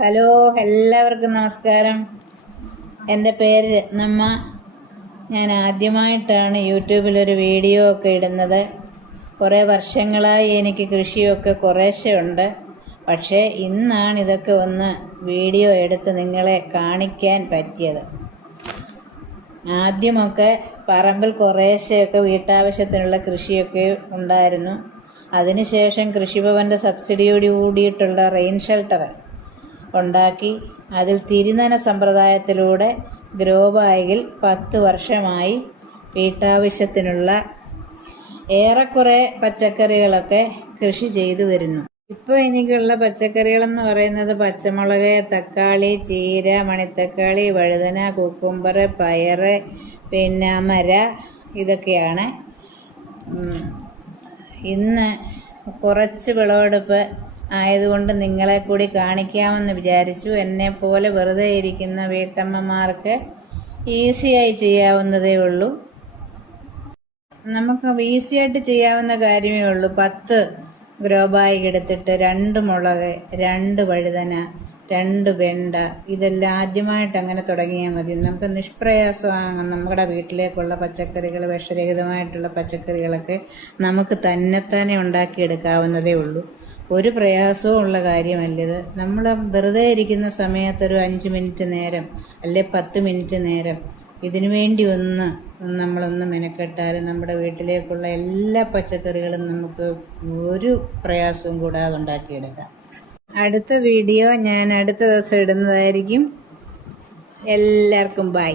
Hello, എല്ലാവർക്കും നമസ്കാരം. എൻ്റെ പേര് രത്നമ്മ. ഞാൻ ആദ്യമായിട്ടാണ് യൂട്യൂബിലൊരു വീഡിയോ ഒക്കെ ഇടുന്നത്. കുറേ വർഷങ്ങളായി എനിക്ക് കൃഷിയൊക്കെ കുറേശ്ശെ ഉണ്ട്. പക്ഷേ ഇന്നാണ് ഇതൊക്കെ ഒന്ന് വീഡിയോ എടുത്ത് നിങ്ങളെ കാണിക്കാൻ പറ്റിയത്. ആദ്യമൊക്കെ പറമ്പിൽ കുറേശ്ശെയൊക്കെ വീട്ടാവശ്യത്തിനുള്ള കൃഷിയൊക്കെ ഉണ്ടായിരുന്നു. അതിനുശേഷം കൃഷിഭവൻ്റെ സബ്സിഡിയോട് കൂടിയിട്ടുള്ള റെയിൻ ഷെൽട്ടർ ഉണ്ടാക്കി അതിൽ തിരുനന സമ്പ്രദായത്തിലൂടെ ഗ്രോ ബാഗിൽ 10 വർഷമായി വീട്ടാവശ്യത്തിനുള്ള ഏറെക്കുറെ പച്ചക്കറികളൊക്കെ കൃഷി ചെയ്തു വരുന്നു. ഇപ്പോൾ എനിക്കുള്ള പച്ചക്കറികളെന്ന് പറയുന്നത് പച്ചമുളക്, തക്കാളി, ചീര, മണിത്തക്കാളി, വഴുതന, കുക്കുംബർ, പയറ്, പിന്നെ അമര, ഇതൊക്കെയാണ്. ഇന്ന് കുറച്ച് വിളവെടുപ്പ് ആയതുകൊണ്ട് നിങ്ങളെ കൂടി കാണിക്കാമെന്ന് വിചാരിച്ചു. എന്നെപ്പോലെ വെറുതെ ഇരിക്കുന്ന വീട്ടമ്മമാർക്ക് ഈസിയായി ചെയ്യാവുന്നതേ ഉള്ളൂ. നമുക്ക് ഈസിയായിട്ട് ചെയ്യാവുന്ന കാര്യമേ ഉള്ളൂ. 10 ഗ്രോ ബാഗ് എടുത്തിട്ട് 2 മുളക്, 2 വഴുതന, 2 വെണ്ട, ഇതെല്ലാം ആദ്യമായിട്ട് അങ്ങനെ തുടങ്ങിയാൽ മതി. നമുക്ക് നിഷ്പ്രയാസമാണ് നമ്മുടെ വീട്ടിലേക്കുള്ള പച്ചക്കറികൾ, വിഷരഹിതമായിട്ടുള്ള പച്ചക്കറികളൊക്കെ നമുക്ക് തന്നെത്താനെ ഉണ്ടാക്കിയെടുക്കാവുന്നതേ ഉള്ളൂ. ഒരു പ്രയാസവും ഉള്ള കാര്യമല്ലിത്. നമ്മൾ വെറുതെ ഇരിക്കുന്ന സമയത്തൊരു 5 മിനിറ്റ് നേരം അല്ലെ 10 മിനിറ്റ് നേരം ഇതിനു വേണ്ടി നമ്മളൊന്ന് മെനക്കെട്ടാൽ നമ്മുടെ വീട്ടിലേക്കുള്ള എല്ലാ പച്ചക്കറികളും നമുക്ക് ഒരു പ്രയാസവും കൂടാതെ ഉണ്ടാക്കിയെടുക്കാം. അടുത്ത വീഡിയോ ഞാൻ അടുത്ത ദിവസം ഇടുന്നതായിരിക്കും. എല്ലാവർക്കും ബൈ.